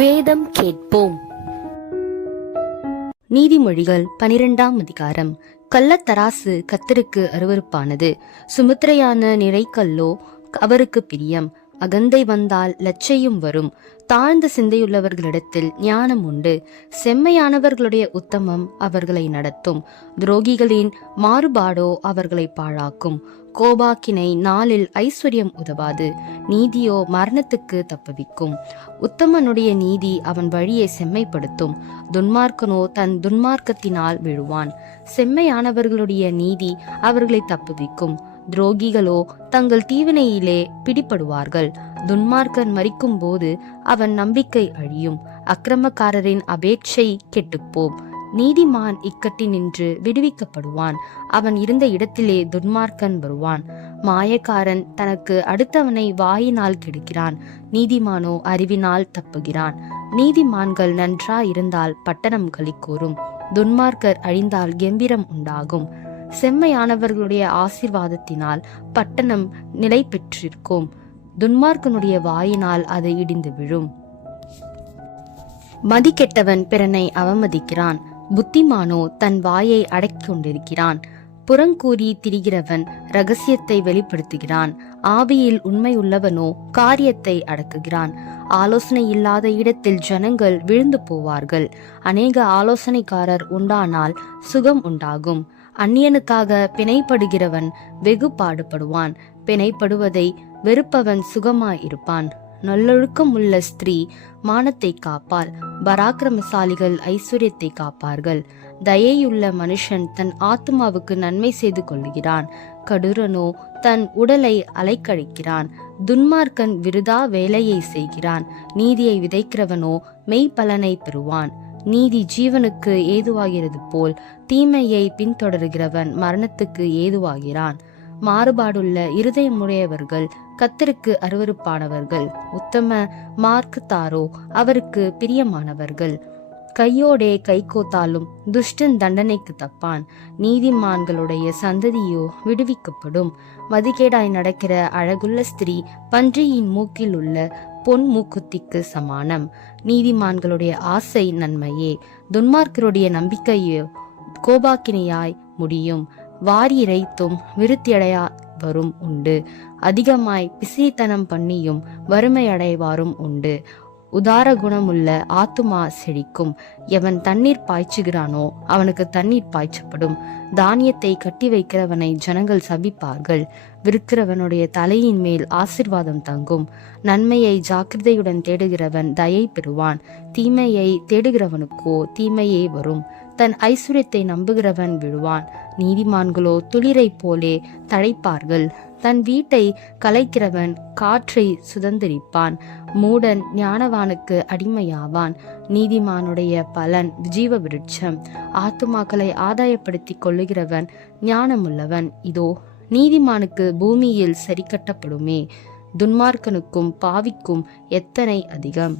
வேதம் கேட்போம். நீதிமொழிகள் 12ஆம் அதிகாரம். கள்ளத்தராசு கர்த்தருக்கு அருவருப்பானது, சுமுத்திரையான நிறைக்கல்லோ அவருக்கு பிரியம். அகந்தை வந்தால் லட்சையும் வரும். தாழ்ந்த சிந்தையுள்ளவர்களிடத்தில் ஞானம் உண்டு. செம்மையானவர்களுடைய உத்தமம் அவர்களை நடத்தும். துரோகிகளின் மாறுபாடோ அவர்களை பாழாக்கும். கோபாக்கினை நாளில் ஐஸ்வர்யம் உதவாது, நீதியோ மரணத்துக்கு தப்புவிக்கும். உத்தமனுடைய நீதி அவன் வழியை செம்மைப்படுத்தும், துன்மார்க்கனோ தன் துன்மார்க்கத்தினால் விழுவான். செம்மையானவர்களுடைய நீதி அவர்களை தப்புவிக்கும், துரோகிகளோ தங்கள் தீவினையிலே பிடிபடுவார்கள். துன்மார்க்கன் மரிக்கும் போது அவன் நம்பிக்கை அழியும், அக்கிரமக்காரரின் அபேட்சை கெட்டுப்போம். நீதிமான் இக்கட்டினின்று விடுவிக்கப்படுவான், அவன் இருந்த இடத்திலே துன்மார்க்கன் வருவான். மாயக்காரன் தனக்கு அடுத்தவனை வாயினால் கெடுக்கிறான், நீதிமானோ அறிவினால் தப்புகிறான். நீதிமான்கள் நன்றாயிருந்தால் பட்டணம் களிக்கூறும், துன்மார்க்கர் அழிந்தால் கெம்பீரம் உண்டாகும். செம்மையானவர்களுடைய ஆசீர்வாதத்தினால் பட்டணம் நிலை பெற்றிருக்கும், துன்மார்க்கனுடைய வாயினால் அது இடிந்து விழும். மதிக்கெட்டவன் பிறனை அவமதிக்கிறான், புத்திமானோ தன் வாயை அடக்கிக் கொண்டிருக்கிறான். புறங்கூறி திரிகிறவன் இரகசியத்தை வெளிப்படுத்துகிறான், ஆவியில் உண்மையுள்ளவனோ காரியத்தை அடக்குகிறான். ஆலோசனை இல்லாத இடத்தில் ஜனங்கள் விழுந்து போவார்கள், அநேக ஆலோசனைக்காரர் உண்டானால் சுகம் உண்டாகும். அந்நியனுக்காக பிணைப்படுகிறவன் வெகு பாடுபடுவான், பிணைப்படுவதை வெறுப்பவன் சுகமாயிருப்பான். நல்லொழுக்கம் உள்ள ஸ்திரீ மானத்தை காப்பாள், பராக்கிரமசாலிகள் ஐஸ்வர்யத்தை காப்பார்கள். தயையுள்ள மனுஷன் தன் ஆத்மாவுக்கு நன்மை செய்து கொள்ளுகிறான், கடூரனோ தன் உடலை அலைக்கழிக்கிறான். துன்மார்க்கன் விருதா வேலையை செய்கிறான், நீதியை விதைக்கிறவனோ மெய்ப்பலனை பெறுவான். நீதி ஜீவனுக்கு ஏதுவாகிறது போல் தீமையை பின்தொடர்கிறவன் மரணத்துக்கு ஏதுவாகிறான். மாறுபாடுள்ள இருதயமுடையவர்கள் கர்த்தருக்கு அருவருப்பானவர்கள், உத்தம மார்க்கத்தாரோ அவருக்கு பிரியமானவர்கள். கையோடே கைகோத்தாலும் துஷ்டன் தண்டனைக்கு தப்பான், நீதிமான்களுடைய சந்ததியோ விடுவிக்கப்படும். மதிகேடாய் நடக்கிற அழகுள்ள ஸ்திரீ பன்றியின் மூக்கில் உள்ள பொன் மூக்குத்திக்கு சமானம். நீதிமான்களுடைய ஆசை நன்மையே, துன்மார்க்கருடைய நம்பிக்கையோ கோபாக்கினையாய் முடியும். வாரி இறைத்தும் விருத்தியடையா வரும் உண்டு, அதிகமாய் பிசைத்தனம் பண்ணியும் வறுமையடைவாரும் உண்டு. உதார குணமுள்ள ஆத்துமா செழிக்கும், எவன் தண்ணீர் பாய்ச்சுகிறானோ அவனுக்கு தண்ணீர் பாய்ச்சப்படும். தானியத்தை கட்டி வைக்கிறவனை ஜனங்கள் சபிப்பார்கள், விற்கிறவனுடைய தலையின் மேல் ஆசீர்வாதம் தங்கும். நன்மையை ஜாக்கிரதையுடன் தேடுகிறவன் தயை பெறுவான், தீமையை தேடுகிறவனுக்கோ தீமையே வரும். தன் ஐஸ்வர்யத்தை நம்புகிறவன் விழுவான், நீதிமான்களோ துளிரை போலே தழைப்பார்கள். தன் வீட்டை கலைக்கிறவன் காற்றை சுதந்திரிப்பான், மூடன் ஞானவானுக்கு அடிமையாவான். நீதிமானுடைய பலன் ஜீவ விருட்சம், ஆத்துமாக்களை ஆதாயப்படுத்தி கொள்ளுகிறவன் ஞானமுள்ளவன். இதோ நீதிமானுக்கு பூமியில் சரி கட்டப்படுமே, துன்மார்க்கனுக்கும் பாவிக்கும் எத்தனை அதிகம்.